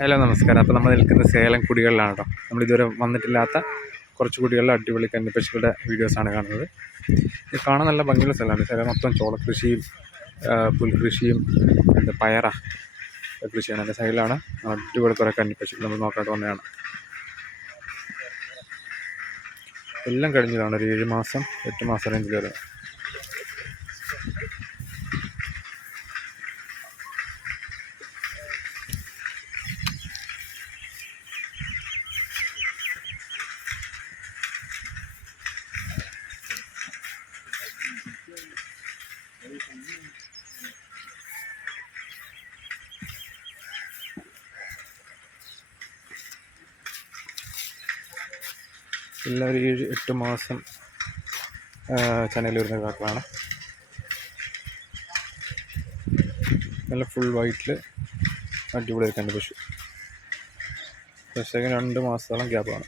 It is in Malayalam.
ഹലോ നമസ്കാരം. അപ്പോൾ നമ്മൾ നിൽക്കുന്നത് സേലം കുടികളിലാണ് കേട്ടോ. നമ്മളിതുവരെ വന്നിട്ടില്ലാത്ത കുറച്ച് കുടികളിലെ അടിപൊളി കന്നിപ്പശുക്കളുടെ വീഡിയോസാണ് കാണുന്നത്. ഇത് കാണാൻ നല്ല ഭംഗിയുള്ള സ്ഥലമാണ്. സേലം മൊത്തം ചോളക്കൃഷിയും പുൽകൃഷിയും പയറ കൃഷിയാണ്. അതിൻ്റെ സൈഡിലാണ് അടിപൊളി കുറേ കന്നിപ്പശുക്കൾ നമ്മൾ നോക്കാണ്ട് വന്നതാണ്. എല്ലാം കഴിഞ്ഞതാണ്, ഒരു 7 മാസം 8 മാസം റേഞ്ചിൽ വരെ. എല്ലാം ഒരു 7-8 മാസം ചനയിൽ വരുന്ന കാക്കളാണ്. നല്ല ഫുൾ വൈറ്റിൽ അടിപൊളി കന്നിപ്പശു. പക്ഷേ 2 മാസത്തോളം ഗ്യാപ്പാണ്.